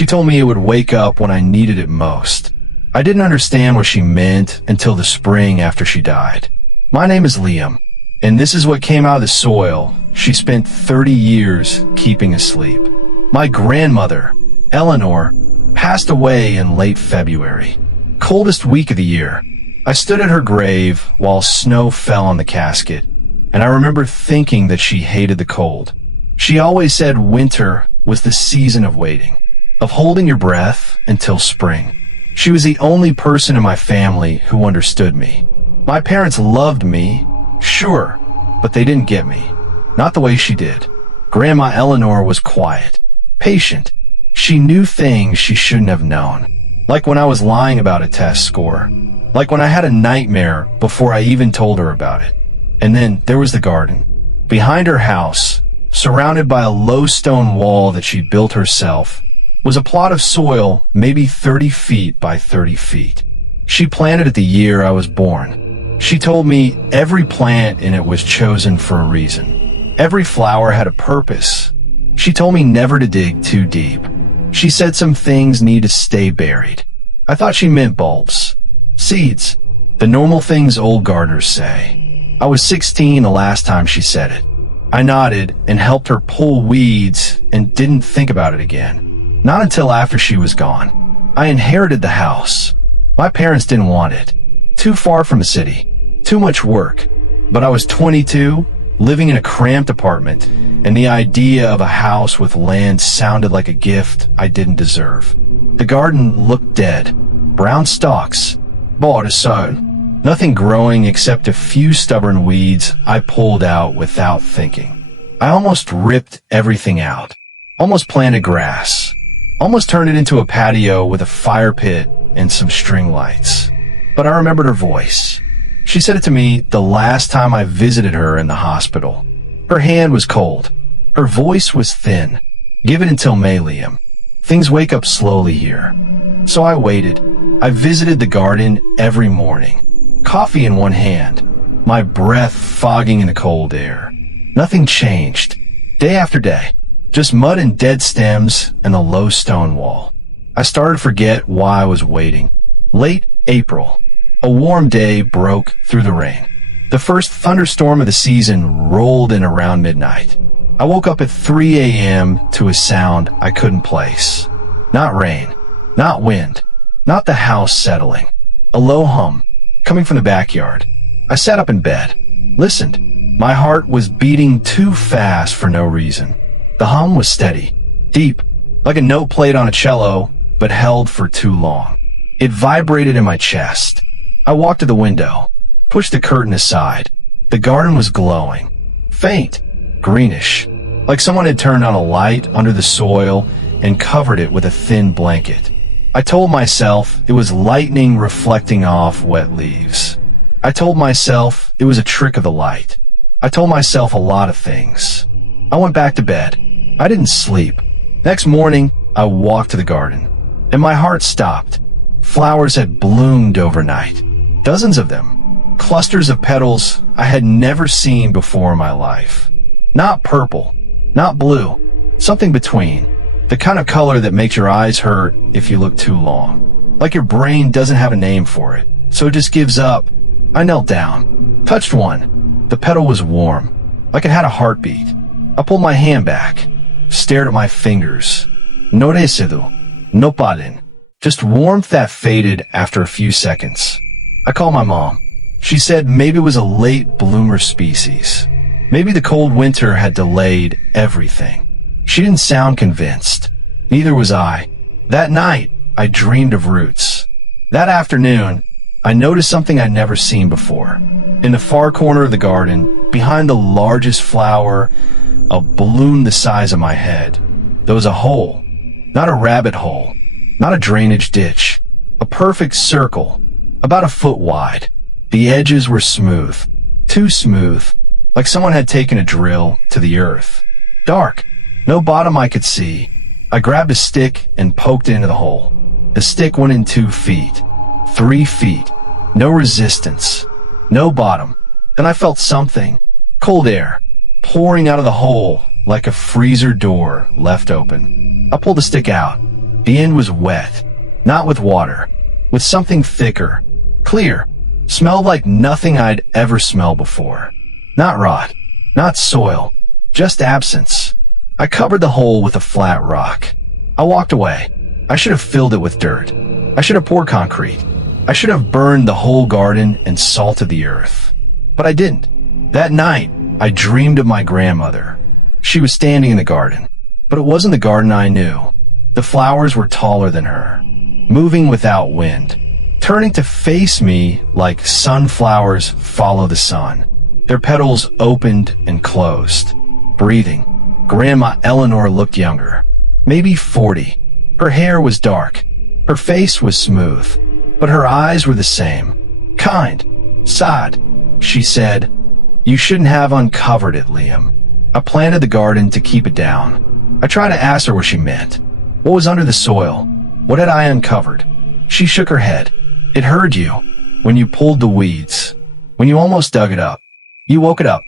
She told me it would wake up when I needed it most. I didn't understand what she meant until the spring after she died. My name is Liam, and this is what came out of the soil she spent 30 years keeping asleep. My grandmother, Eleanor, passed away in late February. Coldest week of the year. I stood at her grave while snow fell on the casket, and I remember thinking that she hated the cold. She always said winter was the season of waiting, of holding your breath until spring. She was the only person in my family who understood me. My parents loved me, sure, but they didn't get me. Not the way she did. Grandma Eleanor was quiet, patient. She knew things she shouldn't have known. Like when I was lying about a test score. Like when I had a nightmare before I even told her about it. And then there was the garden. Behind her house, surrounded by a low stone wall that she built herself, was a plot of soil maybe 30 feet by 30 feet. She planted it the year I was born. She told me every plant in it was chosen for a reason. Every flower had a purpose. She told me never to dig too deep. She said some things need to stay buried. I thought she meant bulbs. Seeds. The normal things old gardeners say. I was 16 the last time she said it. I nodded and helped her pull weeds and didn't think about it again. Not until after she was gone. I inherited the house. My parents didn't want it. Too far from the city. Too much work. But I was 22, living in a cramped apartment, and the idea of a house with land sounded like a gift I didn't deserve. The garden looked dead. Brown stalks. Bought a sow. Nothing growing except a few stubborn weeds I pulled out without thinking. I almost ripped everything out. Almost planted grass. Almost turned it into a patio with a fire pit and some string lights. But I remembered her voice. She said it to me the last time I visited her in the hospital. Her hand was cold. Her voice was thin. Give it until May, Liam. Things wake up slowly here. So I waited. I visited the garden every morning. Coffee in one hand. My breath fogging in the cold air. Nothing changed. Day after day. Just mud and dead stems and a low stone wall. I started to forget why I was waiting. Late April. A warm day broke through the rain. The first thunderstorm of the season rolled in around midnight. I woke up at 3 a.m. to a sound I couldn't place. Not rain. Not wind. Not the house settling. A low hum, coming from the backyard. I sat up in bed. Listened. My heart was beating too fast for no reason. The hum was steady. Deep. Like a note played on a cello, but held for too long. It vibrated in my chest. I walked to the window. Pushed the curtain aside. The garden was glowing. Faint. Greenish. Like someone had turned on a light under the soil and covered it with a thin blanket. I told myself it was lightning reflecting off wet leaves. I told myself it was a trick of the light. I told myself a lot of things. I went back to bed. I didn't sleep. Next morning, I walked to the garden, and my heart stopped. Flowers had bloomed overnight. Dozens of them. Clusters of petals I had never seen before in my life. Not purple, not blue, something between. The kind of color that makes your eyes hurt if you look too long. Like your brain doesn't have a name for it, so it just gives up. I knelt down, touched one. The petal was warm, like it had a heartbeat. I pulled my hand back, stared at my fingers. No residu, no pollen. Just warmth that faded after a few seconds. I called my mom. She said maybe it was a late bloomer species. Maybe the cold winter had delayed everything. She didn't sound convinced. Neither was I. That night, I dreamed of roots. That afternoon, I noticed something I'd never seen before. In the far corner of the garden, behind the largest flower, a balloon the size of my head, there was a hole. Not a rabbit hole. Not a drainage ditch. A perfect circle, about a foot wide. The edges were smooth. Too smooth. Like someone had taken a drill to the earth. Dark. No bottom I could see. I grabbed a stick and poked it into the hole. The stick went in 2 feet. 3 feet. No resistance. No bottom. Then I felt something. Cold air. Pouring out of the hole like a freezer door left open. I pulled the stick out. The end was wet, not with water, with something thicker, clear, smelled like nothing I'd ever smelled before. Not rot, not soil, just absence. I covered the hole with a flat rock. I walked away. I should have filled it with dirt. I should have poured concrete. I should have burned the whole garden and salted the earth. But I didn't. That night, I dreamed of my grandmother. She was standing in the garden, but it wasn't the garden I knew. The flowers were taller than her, moving without wind, turning to face me like sunflowers follow the sun. Their petals opened and closed, breathing. Grandma Eleanor looked younger, maybe 40. Her hair was dark. Her face was smooth, but her eyes were the same. Kind, sad. She said, "You shouldn't have uncovered it, Liam." I planted the garden to keep it down. I tried to ask her what she meant. What was under the soil? What had I uncovered? She shook her head. "It heard you when you pulled the weeds, when you almost dug it up. You woke it up."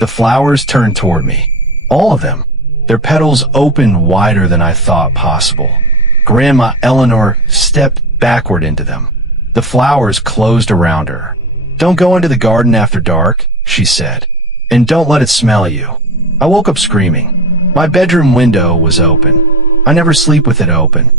The flowers turned toward me. All of them. Their petals opened wider than I thought possible. Grandma Eleanor stepped backward into them. The flowers closed around her. "Don't go into the garden after dark," she said, "and don't let it smell you." I woke up screaming. My bedroom window was open. I never sleep with it open.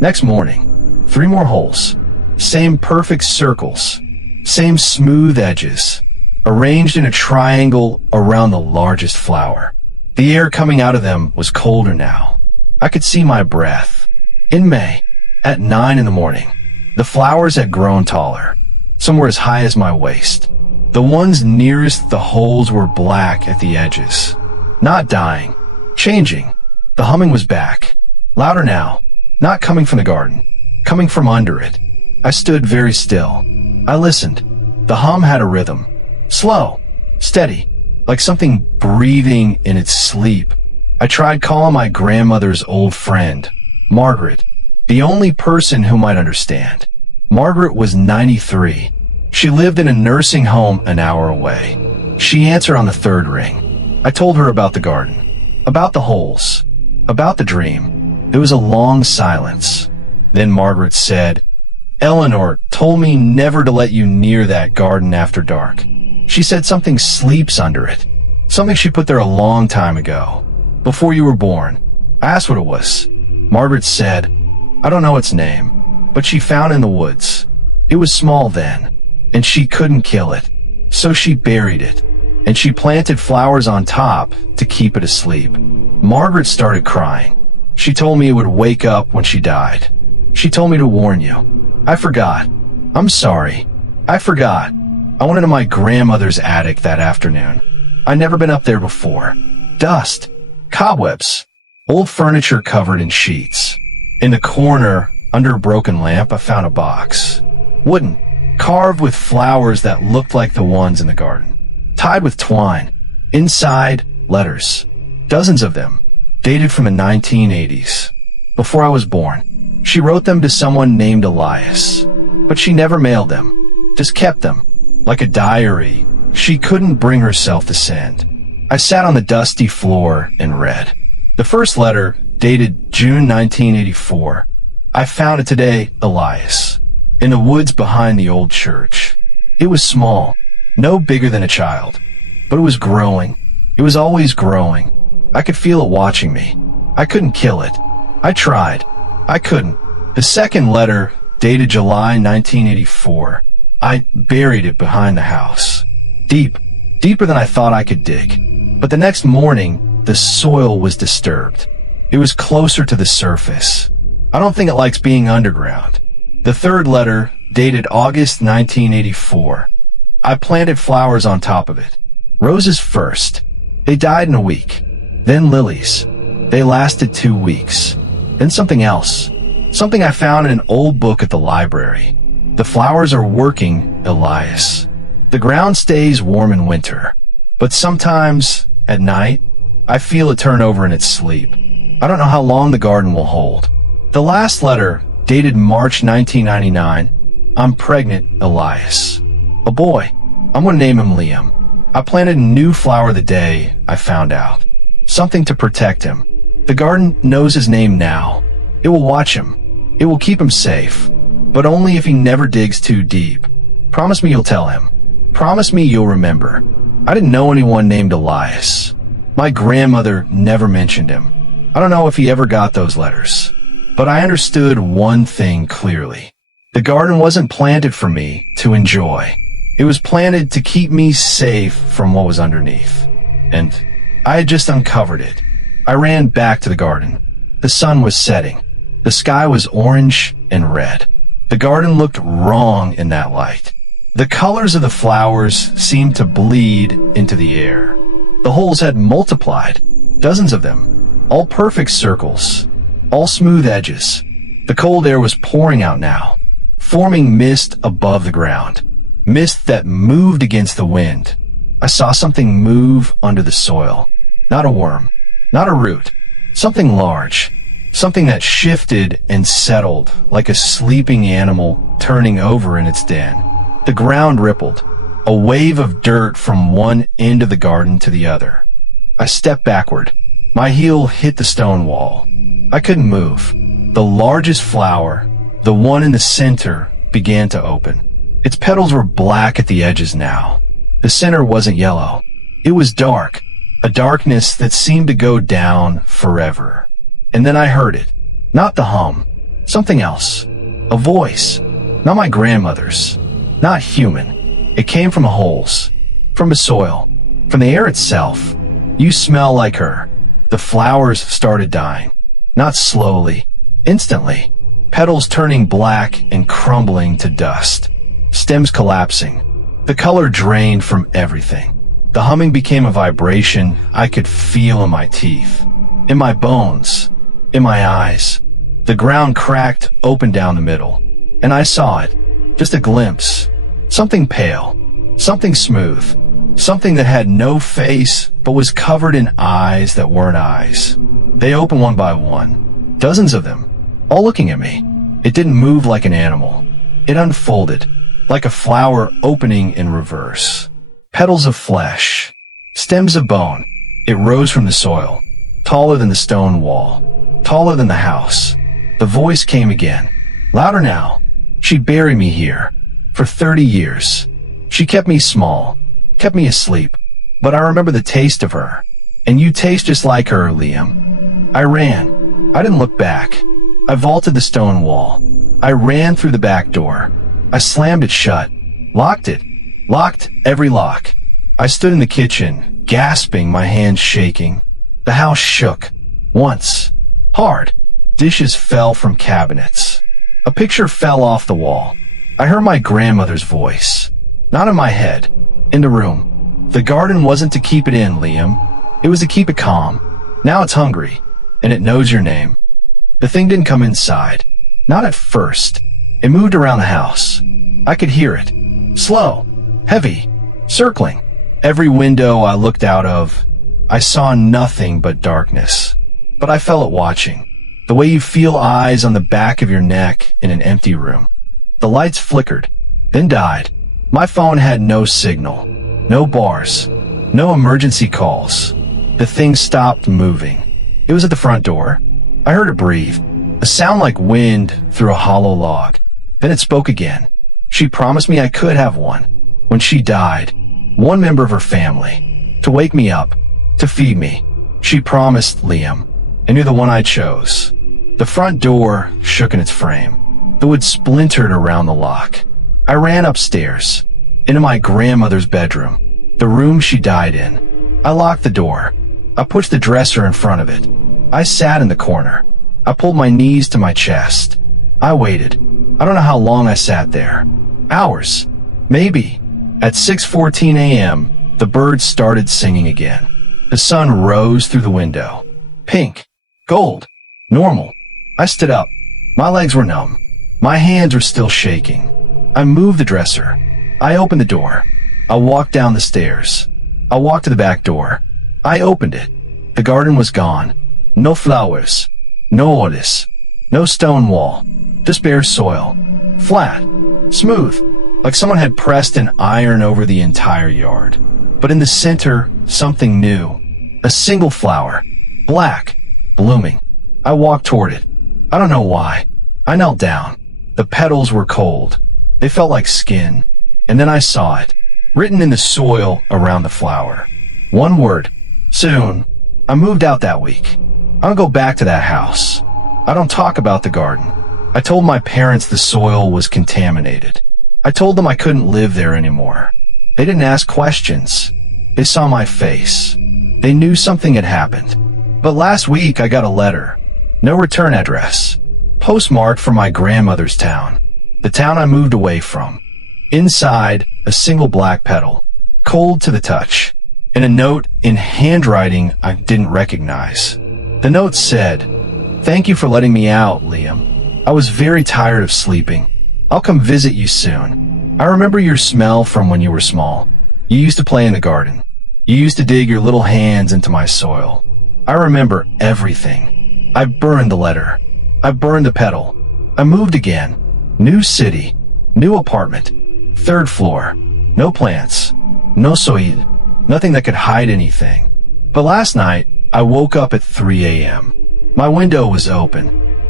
Next morning, 3 more holes. Same perfect circles. Same smooth edges, arranged in a triangle around the largest flower. The air coming out of them was colder now. I could see my breath. In May, at 9 in the morning, the flowers had grown taller. Some were as high as my waist. The ones nearest the holes were black at the edges. Not dying, changing. The humming was back. Louder now, not coming from the garden, coming from under it. I stood very still. I listened. The hum had a rhythm. Slow, steady, like something breathing in its sleep. I tried calling my grandmother's old friend, Margaret, the only person who might understand. Margaret was 93. She lived in a nursing home an hour away. She answered on the 3rd ring. I told her about the garden, about the holes, about the dream. There was a long silence. Then Margaret said, "Eleanor told me never to let you near that garden after dark. She said something sleeps under it. Something she put there a long time ago, before you were born." I asked what it was. Margaret said, "I don't know its name, but she found it in the woods. It was small then, and she couldn't kill it, so she buried it, and she planted flowers on top to keep it asleep." Margaret started crying. She told me it would wake up when she died. She told me to warn you. I forgot. I'm sorry. I forgot. I went into my grandmother's attic that afternoon. I'd never been up there before. Dust. Cobwebs. Old furniture covered in sheets. In the corner, under a broken lamp, I found a box. Wooden. Carved with flowers that looked like the ones in the garden. Tied with twine. Inside, letters. Dozens of them. Dated from the 1980s. Before I was born. She wrote them to someone named Elias. But she never mailed them. Just kept them. Like a diary she couldn't bring herself to send. I sat on the dusty floor and read. The first letter, dated June 1984. I found it today, Elias. In the woods behind the old church. It was small. No bigger than a child. But it was growing. It was always growing. I could feel it watching me. I couldn't kill it. I tried. I couldn't. The second letter, dated July 1984. I buried it behind the house. Deep. Deeper than I thought I could dig. But the next morning, the soil was disturbed. It was closer to the surface. I don't think it likes being underground. The third letter, dated August 1984. I planted flowers on top of it. Roses first. They died in a week. Then lilies. They lasted 2 weeks. Then something else. Something I found in an old book at the library. The flowers are working, Elias. The ground stays warm in winter. But sometimes, at night, I feel it turn over in its sleep. I don't know how long the garden will hold. The last letter, dated March 1999. I'm pregnant, Elias. A boy. I'm going to name him Liam. I planted a new flower the day I found out. Something to protect him. The garden knows his name now. It will watch him. It will keep him safe. But only if he never digs too deep. Promise me you'll tell him. Promise me you'll remember. I didn't know anyone named Elias. My grandmother never mentioned him. I don't know if he ever got those letters. But I understood one thing clearly. The garden wasn't planted for me to enjoy. It was planted to keep me safe from what was underneath. And I had just uncovered it. I ran back to the garden. The sun was setting. The sky was orange and red. The garden looked wrong in that light. The colors of the flowers seemed to bleed into the air. The holes had multiplied, dozens of them, all perfect circles, all smooth edges. The cold air was pouring out now, forming mist above the ground, mist that moved against the wind. I saw something move under the soil. Not a worm, not a root, something large, something that shifted and settled like a sleeping animal turning over in its den. The ground rippled, a wave of dirt from one end of the garden to the other. I stepped backward. My heel hit the stone wall. I couldn't move. The largest flower, the one in the center, began to open. Its petals were black at the edges now. The center wasn't yellow. It was dark, a darkness that seemed to go down forever. And then I heard it. Not the hum. Something else. A voice. Not my grandmother's. Not human. It came from the holes. From the soil. From the air itself. You smell like her. The flowers started dying. Not slowly. Instantly. Petals turning black and crumbling to dust. Stems collapsing. The color drained from everything. The humming became a vibration I could feel in my teeth. In my bones. In my eyes. The ground cracked open down the middle. And I saw it. Just a glimpse. Something pale. Something smooth. Something that had no face but was covered in eyes that weren't eyes. They opened one by one. Dozens of them. All looking at me. It didn't move like an animal. It unfolded. Like a flower opening in reverse. Petals of flesh. Stems of bone. It rose from the soil. Taller than the stone wall. Taller than the house. The voice came again. Louder now. She buried me here. For 30 years. She kept me small. Kept me asleep. But I remember the taste of her. And you taste just like her, Liam. I ran. I didn't look back. I vaulted the stone wall. I ran through the back door. I slammed it shut. Locked it. Locked every lock. I stood in the kitchen, gasping, my hands shaking. The house shook. Once. Hard. Dishes fell from cabinets. A picture fell off the wall. I heard my grandmother's voice. Not in my head. In the room. The garden wasn't to keep it in, Liam. It was to keep it calm. Now it's hungry. And it knows your name. The thing didn't come inside. Not at first. It moved around the house. I could hear it. Slow. Heavy. Circling. Every window I looked out of, I saw nothing but darkness. But I felt it watching. The way you feel eyes on the back of your neck in an empty room. The lights flickered, then died. My phone had no signal, no bars, no emergency calls. The thing stopped moving. It was at the front door. I heard it breathe, a sound like wind through a hollow log. Then it spoke again. She promised me I could have one. When she died, one member of her family, to wake me up, to feed me. She promised, Liam, and you're the one I chose. The front door shook in its frame. The wood splintered around the lock. I ran upstairs, into my grandmother's bedroom, the room she died in. I locked the door. I pushed the dresser in front of it. I sat in the corner. I pulled my knees to my chest. I waited. I don't know how long I sat there. Hours. Maybe. At 6:14 a.m., the birds started singing again. The sun rose through the window. Pink. Gold. Normal. I stood up. My legs were numb. My hands were still shaking. I moved the dresser. I opened the door. I walked down the stairs. I walked to the back door. I opened it. The garden was gone. No flowers. No orders. No stone wall. Just bare soil. Flat. Smooth. Like someone had pressed an iron over the entire yard. But in the center, something new. A single flower. Black. Blooming. I walked toward it. I don't know why. I knelt down. The petals were cold. They felt like skin. And then I saw it, written in the soil around the flower. One word. Soon. I moved out that week. I don't go back to that house. I don't talk about the garden. I told my parents the soil was contaminated. I told them I couldn't live there anymore. They didn't ask questions. They saw my face. They knew something had happened. But last week I got a letter. No return address. Postmarked from my grandmother's town. The town I moved away from. Inside, a single black petal. Cold to the touch. And a note in handwriting I didn't recognize. The note said, "Thank you for letting me out, Liam. I was very tired of sleeping. I'll come visit you soon. I remember your smell from when you were small. You used to play in the garden. You used to dig your little hands into my soil. I remember everything. I burned the letter. I burned the petal. I moved again. New city. New apartment. 3rd floor. No plants. No soil. Nothing that could hide anything. But last night, I woke up at 3 a.m. My window was open.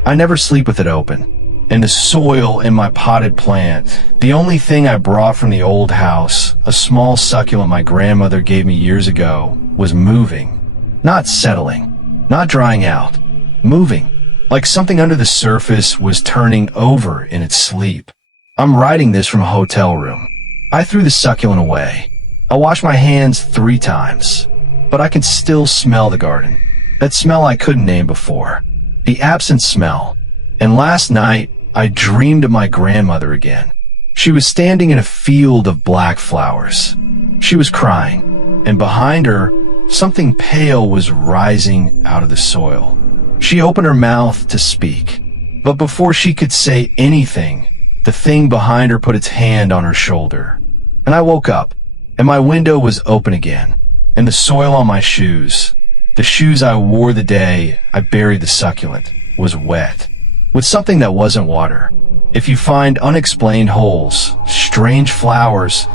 I never sleep with it open. And the soil in my potted plant, the only thing I brought from the old house, a small succulent my grandmother gave me years ago, was moving. Not settling. Not drying out. Moving. Like something under the surface was turning over in its sleep. I'm writing this from a hotel room. I threw the succulent away. I washed my hands 3 times. But I can still smell the garden. That smell I couldn't name before. The absent smell. And last night, I dreamed of my grandmother again. She was standing in a field of black flowers. She was crying, and behind her, something pale was rising out of the soil. She opened her mouth to speak, but before she could say anything, the thing behind her put its hand on her shoulder. And I woke up, and my window was open again, and the soil on my shoes, the shoes I wore the day I buried the succulent, was wet. With something that wasn't water. If you find unexplained holes, strange flowers,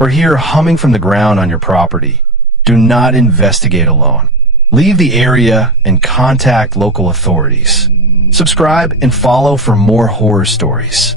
or hear humming from the ground on your property, do not investigate alone. Leave the area and contact local authorities. Subscribe and follow for more horror stories.